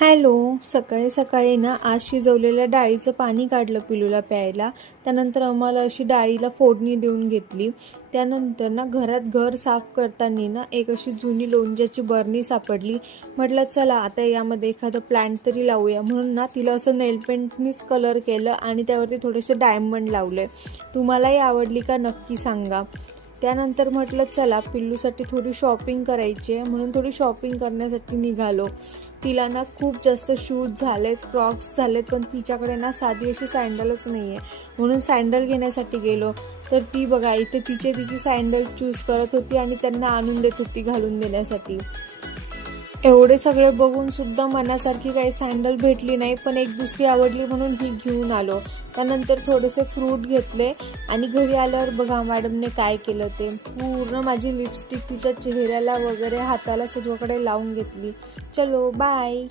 Hello. सकाळी सकाळी ना आज शिजवलेल्या डाळीचं पाणी काढलं पिलूला प्यायला. त्यानंतर आम्हाला अशी डाळीला फोडणी देऊन घेतली. त्यानंतर ना घरात घर साफ करताना ना एक अशी जुनी लोणच्याची बरणी सापडली. म्हटलं चला आता यामध्ये एखादं प्लांट तरी लावूया, म्हणून ना तिला असं नेलपेंटनीच कलर केलं आणि त्यावरती थोडेसे डायमंड लावले. तुम्हालाही आवडली का नक्की सांगा. त्यानंतर म्हटलं चला पिल्लूसाठी थोडी शॉपिंग करायची आहे, म्हणून थोडी शॉपिंग करण्यासाठी निघालो. तिला ना खूप जास्त शूज झालेत, क्रॉक्स झालेत, पण तिच्याकडे ना साधी अशी सँडलच नाही आहे, म्हणून सँडल घेण्यासाठी गेलो. तर ती बघा इथे तिची सँडल चूज करत होती आणि त्यांना आणून देत होती घालून देण्यासाठी. एवढे सगळे बघून सुद्धा मनासारखी काही सँडल भेटली नाही, पण एक दुसरी आवडली म्हणून ही घेऊन आलो. त्यानंतर थोडेसे फ्रूट घेतले आणि घरी आल्यावर बघा मॅडमने काय केलं ते पूर्ण माझी लिपस्टिक तिच्या चेहऱ्याला वगैरे हाताला सर्वकडे लावून घेतली. चलो बाय.